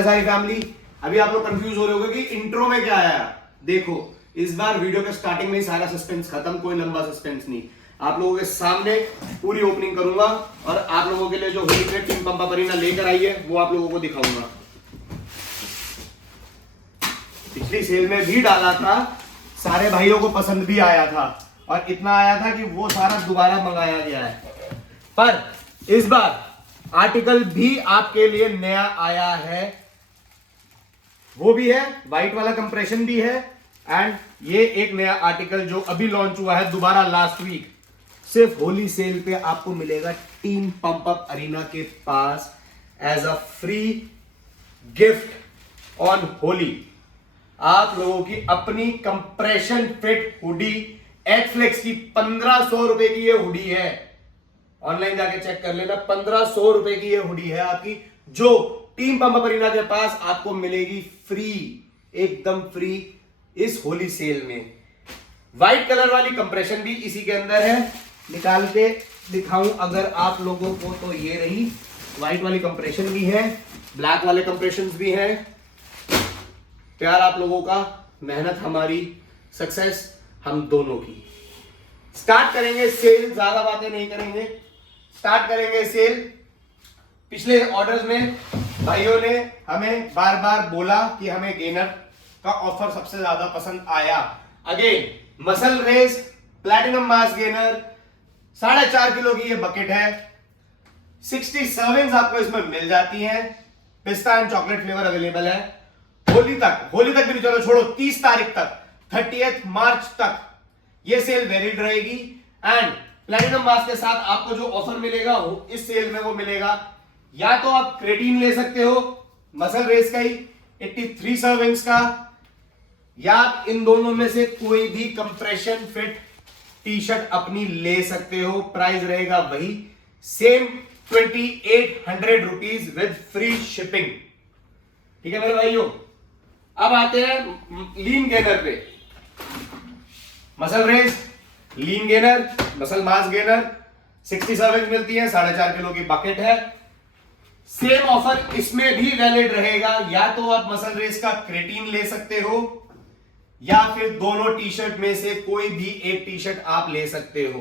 है सारी फैमिली। अभी आप लोग कंफ्यूज हो रहे होगे कि इंट्रो में क्या आया। देखो इस बार वीडियो के स्टार्टिंग में ही सारा सस्पेंस खत्म, कोई लंबा सस्पेंस नहीं। आप लोगों के सामने पूरी ओपनिंग करूंगा और आप लोगों के लिए जो होली पे टीम पंपा परीना लेकर आई है वो आप लोगों को दिखाऊंगा। पिछली सेल में भी डाला था, सारे भाइयों को पसंद भी आया था और इतना आया था कि वो सारा दोबारा मंगाया गया है। पर इस बार आर्टिकल भी आपके लिए नया आया है, वो भी है व्हाइट वाला कंप्रेशन भी है। एंड ये एक नया आर्टिकल जो अभी लॉन्च हुआ है दोबारा लास्ट वीक, सिर्फ होली सेल पे आपको मिलेगा टीम पंप अप अरीना के पास as a free gift on Holi. आप लोगों की अपनी कंप्रेशन फिट हुडी एक्सफ्लेक्स की 1500 रुपए की ये हुडी है। ऑनलाइन जाके चेक कर लेना, 1500 रुपए की ये हुडी है आपकी, जो टीम पंप अप अरीना के पास आपको मिलेगी फ्री, एकदम फ्री इस होली सेल में। व्हाइट कलर वाली कंप्रेशन भी इसी के अंदर है, निकाल के दिखाऊं अगर आप लोगों को तो ये रही व्हाइट वाली कंप्रेशन भी है, ब्लैक वाले कंप्रेशन भी हैं। प्यार आप लोगों का, मेहनत हमारी, सक्सेस हम दोनों की। स्टार्ट करेंगे सेल, ज्यादा बातें नहीं करेंगे, स्टार्ट करेंगे सेल। पिछले ऑर्डर्स में भाइयों ने हमें बार बार बोला कि हमें गेनर का ऑफर सबसे ज्यादा पसंद आया। Again muscle race platinum mass gainer 4.5 kilo की ये बकेट है, 60 सर्विंग्स आपको इसमें मिल जाती हैं। पिस्ता एंड चॉकलेट फ्लेवर अवेलेबल है। होली तक भी नहीं, चलो छोड़ो, 30 तारीख तक, 30 मार्च तक ये सेल वैलिड रहेगी। एंड प्लैटिनम मास के साथ आपको जो ऑफर मिलेगा वो इस सेल में वो मिलेगा, या तो आप क्रेटीन ले सकते हो मसल रेस का ही 83 सर्विंग्स का, या आप इन दोनों में से कोई भी कंप्रेशन फिट टी शर्ट अपनी ले सकते हो। प्राइस रहेगा वही same 2800 rupees with free shipping. ठीक है मेरे भाइयों। अब आते हैं लीन गेनर पे। Muscle race, lean gainer, muscle mass gainer 60 serving मिलती है, 4.5 किलो की बकेट है। सेम ऑफर इसमें भी वैलिड रहेगा, या तो आप मसल रेस का क्रेटीन ले सकते हो या फिर दोनों टी शर्ट में से कोई भी एक टी शर्ट आप ले सकते हो।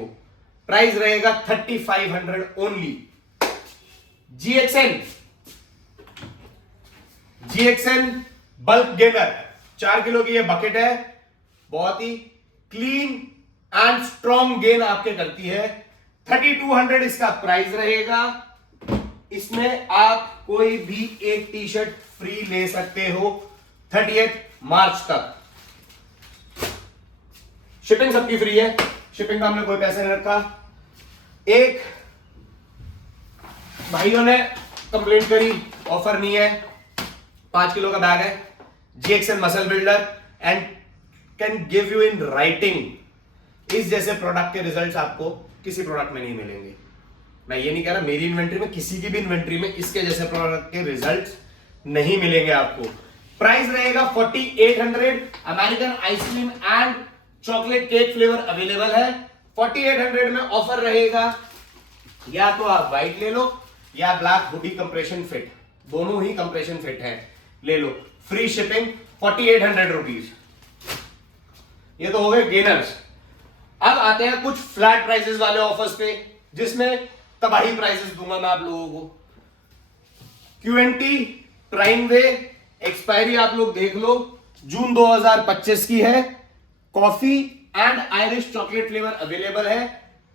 प्राइस रहेगा 3500 ओनली। जीएक्सएन बल्क गेनर 4 किलो की ये बकेट है, बहुत ही क्लीन एंड स्ट्रॉन्ग गेन आपके करती है। 3200 इसका प्राइस रहेगा। इसमें आप कोई भी एक टी शर्ट फ्री ले सकते हो 30 मार्च तक। शिपिंग सबकी फ्री है, शिपिंग का हमने कोई पैसे नहीं रखा। एक भाइयों ने कंप्लेंट करी ऑफर नहीं है, 5 किलो का बैग है, GXN muscle builder and can give you in writing. इस जैसे प्रोडक्ट के रिजल्ट्स आपको किसी प्रोडक्ट में नहीं मिलेंगे। मैं ये नहीं कह रहा मेरी इन्वेंट्री में, किसी की भी इन्वेंट्री में इसके जैसे प्रोडक्ट के रिजल्ट्स नहीं मिलेंगे आपको। प्राइस रहेगा 4800। American ice cream and chocolate cake flavour available है। 4800 में ऑफर रहेगा, या तो आप व्हाइट ले लो या ब्लैक हुडी कंप्रेशन फिट, दोनों ही कंप्रेशन फिट है, ले लो। Free shipping 4800 rupees. ये तो हो गए गेनर्स। अब आते हैं कुछ फ्लैट प्राइसेस वाले ऑफर्स पे, जिसमें तबाही प्राइसेस दूंगा मैं आप लोगों को। क्यूएनटी प्राइम वे एक्सपायरी आप लोग देख लो, जून 2025 की है। Coffee and Irish chocolate flavour available है।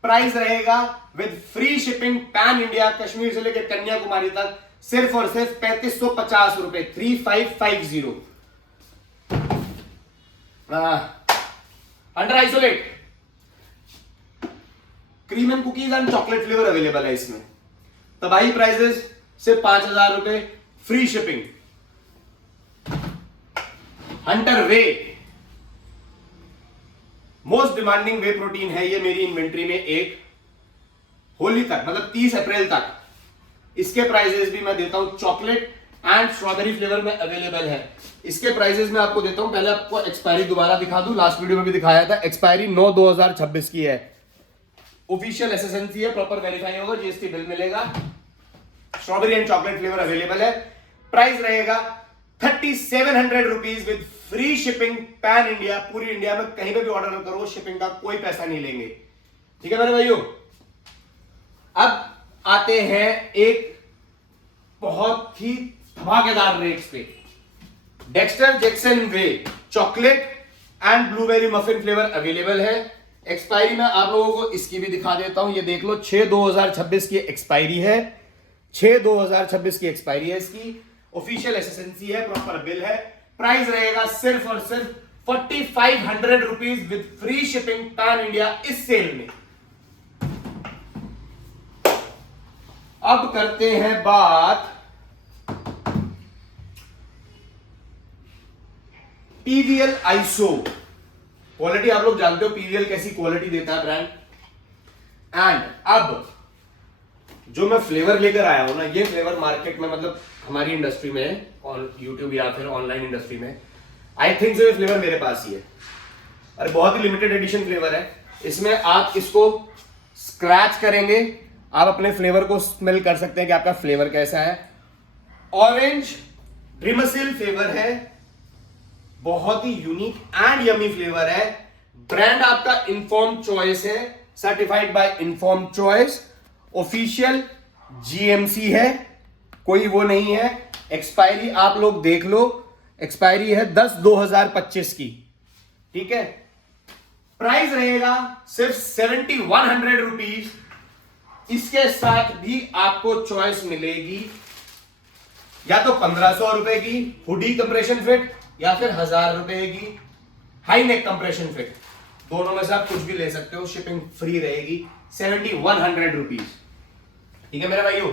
प्राइस रहेगा with free shipping pan India, Kashmir से लेकर कन्याकुमारी तक, सिर्फ और सिर्फ 3550 रुपए, 3550। Under isolate cream and cookies and chocolate flavour available है इसमें। तबाही प्राइसेस सिर्फ 5000 रुपए, फ्री शिपिंग। हंटर वे मोस्ट डिमांडिंग वे प्रोटीन है ये मेरी इन्वेंट्री में एक, होली तक मतलब 30 अप्रैल तक। इसके प्राइसेस भी मैं देता हूं, चॉकलेट एंड स्ट्रॉबेरी फ्लेवर में अवेलेबल है। इसके प्राइसेस मैं आपको देता हूं। पहले आपको एक्सपायरी दोबारा दिखा दूं, लास्ट वीडियो में भी दिखाया था। एक्सपायरी 9/2026 की है, ऑफिशियल एसएसएनसी है, प्रॉपर वेरीफाई होगा, जीएसटी बिल मिलेगा। Strawberry and chocolate flavour available है। प्राइस रहेगा 3700 rupees with free shipping pan India. पूरी इंडिया में कहीं पे भी ऑर्डर करो, शिपिंग का कोई पैसा नहीं लेंगे। ठीक है मेरे भाइयों। अब आते हैं एक बहुत ही धमाकेदार रेट्स पे। Dexter Jackson way chocolate and blueberry muffin flavour available है। एक्सपायरी में आप लोगों को इसकी भी दिखा देता हूं, ये देख लो 6/2026 की एक्सपायरी है। 6/2026 की एक्सपायरी है इसकी। ऑफिशियल एसएसएनसी है, प्रॉपर बिल है। प्राइस रहेगा सिर्फ और सिर्फ 4500 rupees with free shipping pan India इस सेल में। अब करते हैं बात पीवीएल आइसो। क्वालिटी आप लोग जानते हो पीवीएल कैसी क्वालिटी देता है ब्रांड। एंड अब जो मैं फ्लेवर लेकर आया हूं ना, ये फ्लेवर मार्केट में मतलब हमारी इंडस्ट्री में और यूट्यूब या फिर ऑनलाइन इंडस्ट्री में आई थिंक ये फ्लेवर मेरे पास ही है और बहुत ही लिमिटेड एडिशन फ्लेवर है। इसमें आप इसको स्क्रैच करेंगे, आप अपने फ्लेवर को स्मेल कर सकते हैं कि आपका फ्लेवर कैसा है। ऑरेंज ड्रीमसिल फ्लेवर है, बहुत ही यूनिक एंड यमी फ्लेवर है। ब्रांड आपका इनफॉर्म चॉइस है, certified by inform choice. Official GMC है, कोई वो नहीं है। एक्सपायरी आप लोग देख लो, एक्सपायरी है 10/2025 की। ठीक है। प्राइस रहेगा सिर्फ 7100 रुपीज। इसके साथ भी आपको चॉइस मिलेगी या तो 1500 रुपए की हुडी कंप्रेशन फिट या फिर 1000 रुपए की हाई नेक कंप्रेशन फिट। दोनों में से आप कुछ भी ले सकते हो, शिपिंग फ्री रहेगी 7100 रुपीज। ठीक है मेरे भाइयों।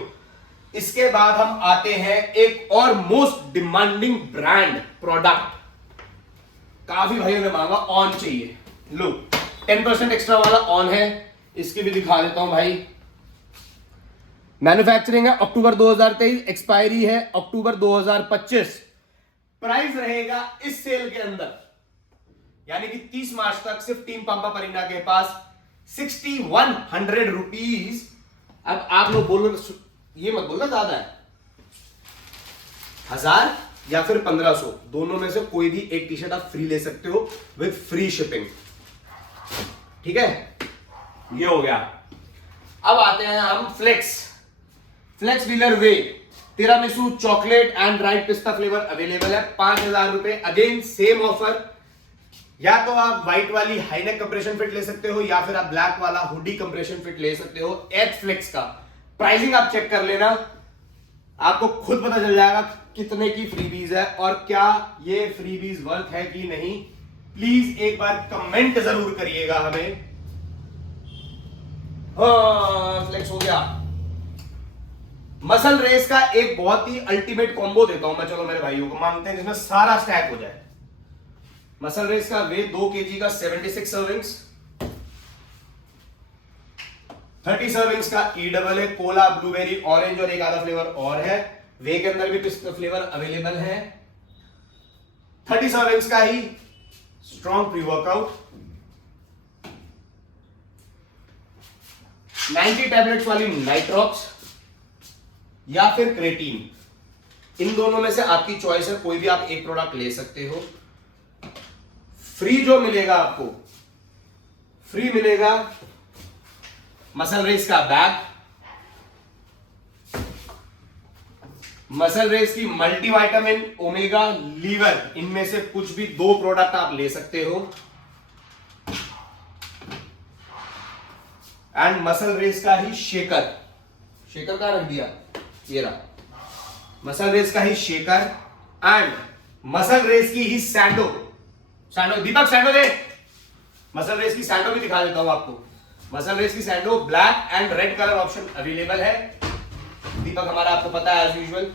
इसके बाद हम आते हैं एक और मोस्ट डिमांडिंग ब्रांड प्रोडक्ट। काफी भाइयों ने मांगा, ऑन चाहिए। लो 10% एक्स्ट्रा वाला ऑन है, इसकी भी दिखा देता हूं भाई। मैन्युफैक्चरिंग है अक्टूबर 2023, एक्सपायरी है अक्टूबर 2025। प्राइस रहेगा इस सेल के अंदर यानी कि 30 मार्च तक सिर्फ टीम पंपा परिंडा के पास 6100 रुपीज। अब आप लोग बोलो, ये मत बोलना ज्यादा है, 1000 या फिर 1500, दोनों में से कोई भी एक टी शर्ट आप फ्री ले सकते हो विद फ्री शिपिंग। ठीक है, ये हो गया। अब आते हैं हम Flex Wheeler whey tiramisu chocolate and dried पिस्ता फ्लेवर अवेलेबल है 5000 रुपए। अगेन सेम ऑफर, या तो आप व्हाइट वाली हाईनेक कंप्रेशन फिट ले सकते हो या फिर आप ब्लैक वाला हुडी कंप्रेशन फिट ले सकते हो। फ्लेक्स का प्राइसिंग आप चेक कर लेना, आपको खुद पता चल जाएगा कितने की फ्रीबीज है और क्या ये फ्रीबीज वर्थ है कि नहीं। प्लीज एक बार कमेंट जरूर करिएगा हमें। फ्लेक्स हो गया। मसल रेस का एक बहुत ही अल्टीमेट कॉम्बो देता हूं मैं, चलो मेरे भाइयों को मांगते हैं जिसमें सारा स्टैक हो जाए। मसल रेस का वे 2 kg का 76 सर्विंग्स, 30 सर्विंग्स का ई डबल है, कोला ब्लूबेरी ऑरेंज और एक आधा फ्लेवर और है। वे के अंदर भी पिस्ता फ्लेवर अवेलेबल है। 30 सर्विंग्स का ही स्ट्रॉन्ग प्री वर्कआउट, 90 टैबलेट्स वाली नाइट्रॉक्स या फिर क्रेटीन, इन दोनों में से आपकी चॉइस है, कोई भी आप एक प्रोडक्ट ले सकते हो। फ्री जो मिलेगा आपको, फ्री मिलेगा मसल रेस का बैग, मसल रेस की मल्टीविटामिन ओमेगा लीवर, इनमें से कुछ भी 2 प्रोडक्ट आप ले सकते हो। एंड मसल रेस का ही शेकर कहां रख दिया, ये रहा मसल रेस का ही शेकर एंड मसल रेस की ही सैंडो। दीपक सैंडो दे, मसल रेस की सैंडो भी दिखा देता हूं आपको। मसल रेस की सैंडो black and red colour option available है। दीपक हमारा आपको पता है एज यूजुअल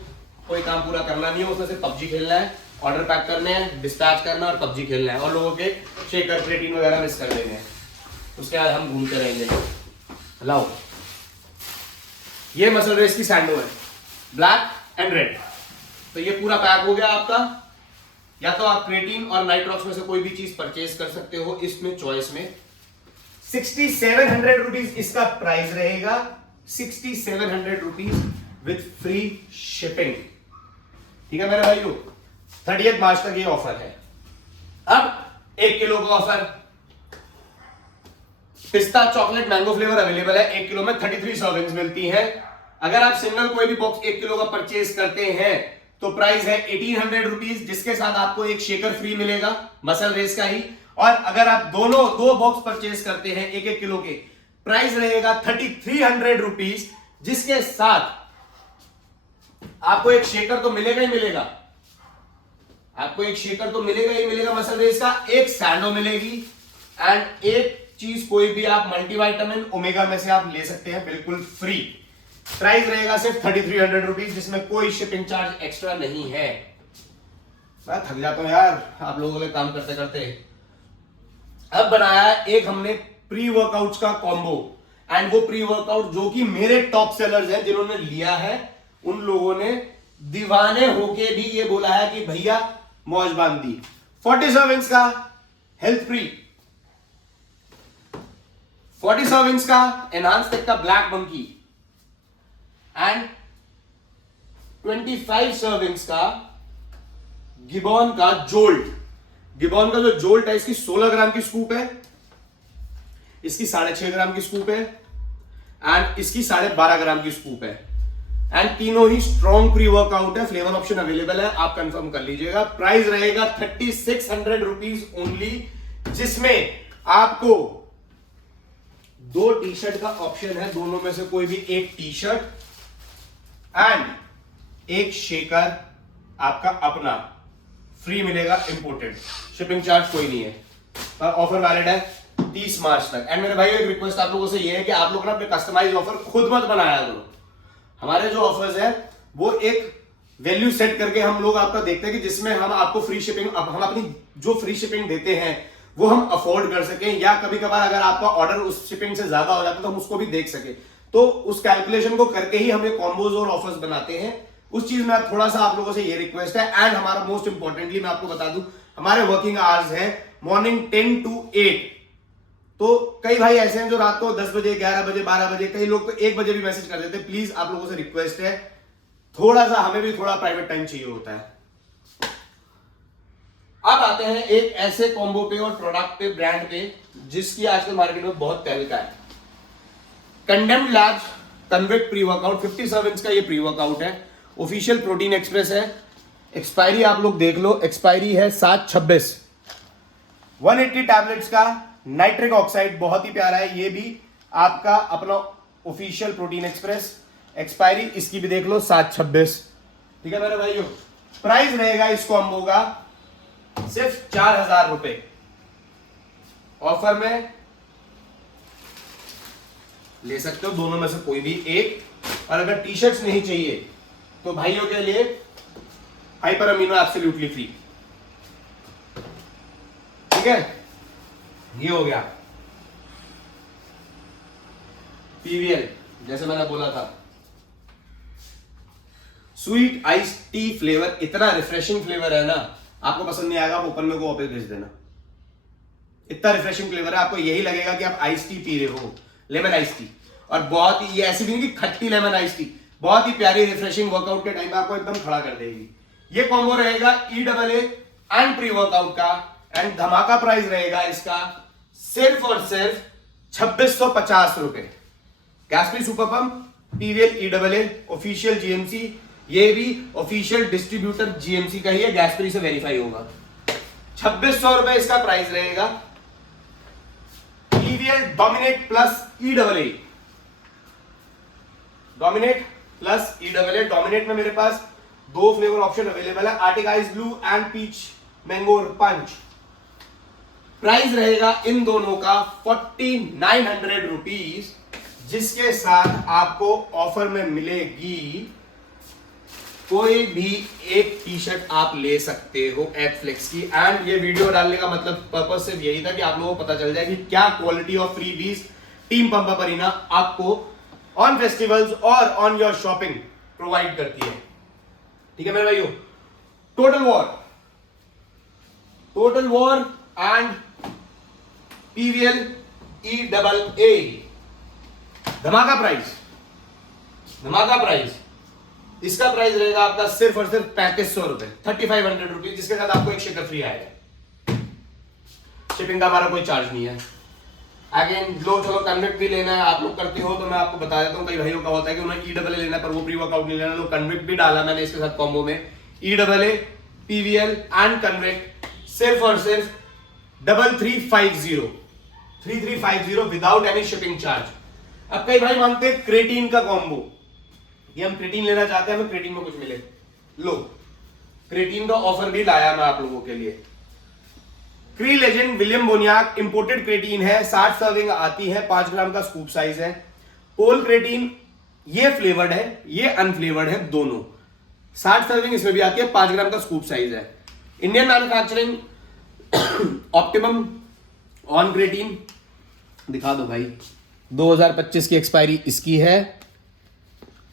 कोई काम पूरा करना नहीं है, उसमें सिर्फ पबजी खेलना है, ऑर्डर पैक करने हैं, डिस्पैच करना और पबजी खेलना है और लोगों के शेकर प्रोटीन वगैरह मिस कर देने हैं। उसके बाद हम घूमते रहेंगे। लाओ, ये मसल रेस की सैंडो है ब्लैक एंड रेड। तो ये पूरा पैक हो गया आपका। या तो आप क्रेटीन और नाइट्रॉक्स में से कोई भी चीज परचेज कर सकते हो इसमें चॉइस में। 6700 रुपीज इसका प्राइस रहेगा, 6700 रुपीज विथ फ्री शिपिंग। ठीक है मेरे भाइयों, 30 मार्च तक ये ऑफर है। अब 1 किलो का ऑफर, पिस्ता चॉकलेट मैंगो फ्लेवर अवेलेबल है। 1 किलो में 33 सर्विंग्स मिलती हैं। अगर आप सिंगल कोई भी बॉक्स 1 किलो का परचेज करते हैं तो प्राइस है 1800 रुपीज, जिसके साथ आपको एक शेकर फ्री मिलेगा मसल रेस का ही। और अगर आप दो बॉक्स परचेज करते हैं 1-1 किलो के, प्राइस रहेगा 3300 रुपीज, जिसके साथ आपको एक शेकर तो मिलेगा ही मिलेगा, आपको एक शेकर तो मिलेगा ही मिलेगा मसल रेस का, एक सैंडो मिलेगी एंड एक चीज कोई भी आप मल्टीविटामिन ओमेगा में से आप ले सकते हैं बिल्कुल फ्री। प्राइस रहेगा सिर्फ 3300 रुपीज, जिसमें कोई शिपिंग चार्ज एक्स्ट्रा नहीं है। मैं थक जाता हूं यार आप लोगों के काम करते करते। अब बनाया एक हमने प्री वर्कआउट का कॉम्बो, एंड वो प्री वर्कआउट जो कि मेरे टॉप सेलर्स हैं, जिन्होंने लिया है उन लोगों ने दीवाने होके भी ये बोला है कि भैया मौज बांध दी। 40 सर्विंग्स का हेल्थ फ्री, 40 सर्विंग्स का एनहांस टेक का ब्लैक मंकी एंड 25 सर्विंग्स का गिबॉन का जोल्ट। गिबॉन का जो जोल्ट है, इसकी 16 ग्राम की स्कूप है, इसकी 6.5 ग्राम की स्कूप है एंड इसकी 12.5 ग्राम की स्कूप है। एंड तीनों ही स्ट्रॉन्ग प्री वर्कआउट है। फ्लेवर ऑप्शन अवेलेबल है, आप कंफर्म कर लीजिएगा। प्राइस रहेगा 3600 रुपीज ओनली, जिसमें आपको 2 टी शर्ट का ऑप्शन है, दोनों में से कोई भी एक टी शर्ट एंड एक शेकर आपका अपना फ्री मिलेगा, इंपोर्टेड, शिपिंग चार्ज कोई नहीं है। पर ऑफर वैलिड है 30 मार्च तक। एंड मेरे भाई एक रिक्वेस्ट आप लोगों से ये है कि आप लोग ना अपने कस्टमाइज ऑफर खुद मत बनाया करो। हमारे जो ऑफर्स है वो एक वैल्यू सेट करके हम लोग आपका देखते हैं कि जिसमें हम आपको फ्री शिपिंग, हम अपनी जो फ्री शिपिंग देते हैं वो हम अफोर्ड कर सकें, या कभी कभार अगर आपका ऑर्डर उस शिपिंग से ज्यादा हो जाता है तो हम उसको भी देख सके। तो उस कैलकुलेशन को करके ही हम ये कॉम्बोज और ऑफर्स बनाते हैं। उस चीज में थोड़ा सा आप लोगों से ये रिक्वेस्ट है। एंड हमारा मोस्ट इंपॉर्टेंटली मैं आपको बता दूं, हमारे वर्किंग आवर्स है मॉर्निंग 10 to 8। तो कई भाई ऐसे हैं जो रात को 10 बजे, 11 बजे, 12 बजे, कई लोग तो 1 बजे भी मैसेज कर देते हैं। प्लीज आप लोगों से रिक्वेस्ट है, थोड़ा सा हमें भी थोड़ा प्राइवेट टाइम चाहिए होता है। अब आते हैं एक ऐसे कॉम्बो पे और प्रोडक्ट पे, ब्रांड पे, जिसकी आजकल मार्केट में बहुत तहलका है। Condemned large convect pre workout, 50 servings का ये प्री वर्कआउट है। ऑफिशियल प्रोटीन एक्सप्रेस है। एक्सपायरी आप लोग देख लो, एक्सपायरी है 7/26। 180 टैबलेट्स का नाइट्रिक ऑक्साइड, बहुत ही प्यारा है ये भी आपका अपना ऑफिशियल प्रोटीन एक्सप्रेस। एक्सपायरी इसकी भी देख लो 7/26। ठीक है मेरे भाइयों, प्राइस रहेगा इस कॉम्बो का सिर्फ 4000 रुपए। ऑफर में ले सकते हो दोनों में से कोई भी एक। और अगर टी शर्ट्स नहीं चाहिए तो भाइयों के लिए हाइपर अमीनो एब्सोल्युटली फ्री। ठीक है, ये हो गया पीवीएल, जैसे मैंने बोला था। स्वीट आइस टी फ्लेवर, इतना रिफ्रेशिंग फ्लेवर है ना, आपको पसंद नहीं आएगा आप ओपन में को वापस भेज देना। इतना रिफ्रेशिंग फ्लेवर है, आपको यही लगेगा कि आप आइस टी पी रहे हो, लेमन आइस टी। और बहुत ही, ये ऐसी भी नहीं कि खट्टी लेमन आइस टी, बहुत ही प्यारी रिफ्रेशिंग, वर्कआउट के टाइम पे आपको एकदम खड़ा कर देगी। ये कॉम्बो रहेगा EAA एंड प्री वर्कआउट का। एंड धमाका प्राइस रहेगा इसका सिर्फ और सिर्फ 2650 रुपए। गैस्ट्री super pump, PVL EAA official GMC, ये भी ऑफिशियल डिस्ट्रीब्यूटर जीएमसी का ही है, गैस्ट्री से वेरीफाई होगा। 2600 रुपए इसका प्राइस रहेगा। PVL dominate plus EAA, dominate plus EAA। Dominate में मेरे पास 2 फ्लेवर ऑप्शन अवेलेबल है, arctic ice blue and peach mango punch. Price रहेगा इन दोनों का 4900 रुपीज, जिसके साथ आपको ऑफर में मिलेगी कोई भी एक टी शर्ट आप ले सकते हो एथफ्लेक्स की। एंड ये वीडियो डालने का मतलब पर्पस सिर्फ यही था कि आप लोगों को पता चल जाए कि क्या quality of freebies team pump arena आपको ऑन फेस्टिवल्स और ऑन योर शॉपिंग प्रोवाइड करती है। ठीक है मेरे भाइयों, total war and PVL EAA, धमाका प्राइस इसका प्राइस रहेगा आपका सिर्फ और सिर्फ 3500 रुपए, 3500 रुपीज, जिसके साथ आपको एक शेकर फ्री आएगा। शिपिंग का हमारा कोई चार्ज नहीं है। अगेन लो चलो कन्विक्ट भी लेना है, आप लोग करते हो तो मैं आपको बता देता हूँ। कई भाइयों का होता है कि उन्हें EAA लेना है पर वो प्री वर्कआउट नहीं लेना, लो कन्विक्ट भी डाला मैंने इसके साथ कॉम्बो में, EAA PVL एंड कन्विक्ट सिर्फ और सिर्फ 3350 विदाउट एनी शिपिंग चार्ज। अब कई भाई मांगते हैं क्रेटीन का कॉम्बो, ये हम क्रेटीन लेना चाहते हैं, हमें क्रेटीन में कुछ मिले, लो क्रेटीन का ऑफर भी लाया मैं आप लोगों के लिए। क्री लेजेंड विलियम बोनियाक इंपोर्टेड क्रेटीन है, 60 सर्विंग आती है, 5 ग्राम का स्कूप साइज है। पोल क्रेटीन ये फ्लेवर्ड है, ये अनफ्लेवर्ड है दोनों, 60 सर्विंग इसमें भी आती है, 5 ग्राम का स्कूप साइज है। Indian manufacturing optimum on creatine दिखा दो भाई, 2025 की एक्सपायरी इसकी है,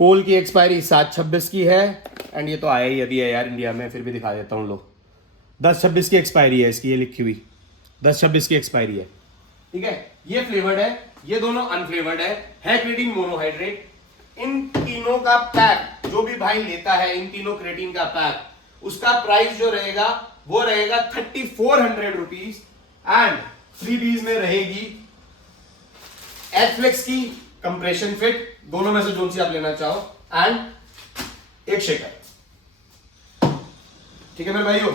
पोल की एक्सपायरी 7/26 की है, एंड ये तो आया ही अभी है यार इंडिया में, फिर भी दिखा देता हूँ। लोग 10/26 की एक्सपायरी है इसकी, ये लिखी हुई 10/26 की एक्सपायरी है, ठीक है। ये फ्लेवर्ड है, ये दोनों अनफ्लेवर्ड है क्रेटीन मोनोहाइड्रेट। इन तीनों का पैक जो भी भाई लेता है, इन तीनों क्रेटीन का पैक, उसका प्राइस जो रहेगा वो रहेगा 3400 रुपीज, एंड फ्रीबीज में रहेगी एथफ्लेक्स की कंप्रेशन फिट, दोनों में से जो सी आप लेना चाहो, एंड एक शेकर, ठीक है मेरे भाइयों।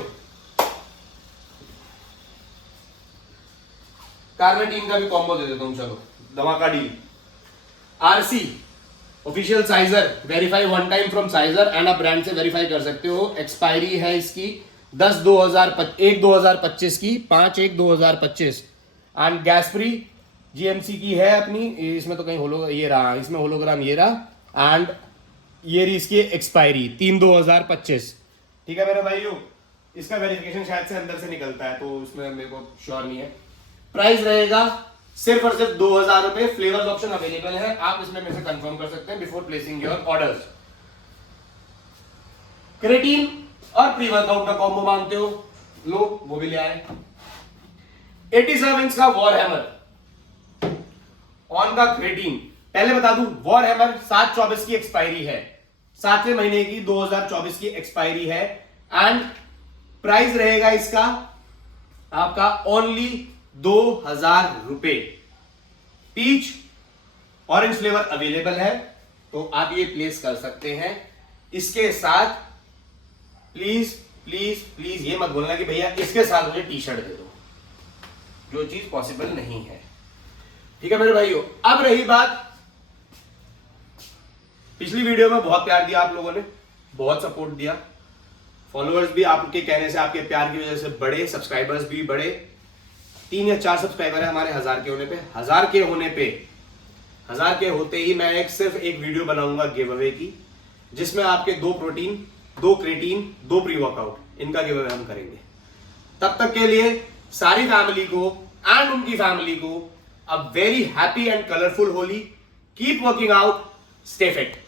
कार्निटीन का भी कॉम्बो दे देता हूं, चलो धमाका deal. RC official scissor, verify one time from scissor, and आप ब्रांड से वेरीफाई कर सकते हो। एक्सपायरी है इसकी 10/1/2025 की, 5/1/2025, एंड गैस फ्री जीएमसी की है अपनी, इसमें तो कहीं ये रहा, इसमें होलोग्राम ये रहा, एंड ये रही इसकी एक्सपायरी 3/2/2025, ठीक है मेरे भाइयों। इसका वेरिफिकेशन शायद से अंदर से निकलता है तो उसमें मेरे को श्योर नहीं है। प्राइस रहेगा सिर्फ और सिर्फ 2000 रुपए, फ्लेवर्स ऑप्शन अवेलेबल है, आप इसमें में से कंफर्म कर सकते हैं before placing your orders. Creatine और प्री वर्कआउट का कॉम्बो मांगते हो, लो वो भी ले आए। 87 इंच का वॉर हैमर ऑन का क्रेटीन, पहले बता दूं वॉर हैमर 7/24 की एक्सपायरी है, 7वें महीने की 2024 की एक्सपायरी है, एंड प्राइस रहेगा इसका आपका ओनली 2000 रुपए। पीच ऑरेंज फ्लेवर अवेलेबल है तो आप ये प्लेस कर सकते हैं। इसके साथ प्लीज प्लीज प्लीज ये मत बोलना कि भैया इसके साथ मुझे टी शर्ट दे दो, जो चीज पॉसिबल नहीं है, ठीक है मेरे भाइयों। अब रही बात, पिछली वीडियो में बहुत प्यार दिया आप लोगों ने, बहुत सपोर्ट दिया, फॉलोअर्स भी आपके कहने से, आपके प्यार की वजह से बढ़े, सब्सक्राइबर्स भी बढ़े। 3 या 4 सब्सक्राइबर है हमारे 1000 के होने पे, 1000 के होते ही मैं सिर्फ एक वीडियो बनाऊंगा गिव अवे की, जिसमें आपके 2 प्रोटीन, 2 क्रेटीन, 2 प्री वर्कआउट, इनका गिव अवे हम करेंगे। तब तक के लिए सारी फैमिली को एंड उनकी फैमिली को a very happy and colourful Holi. Keep working out, stay fit.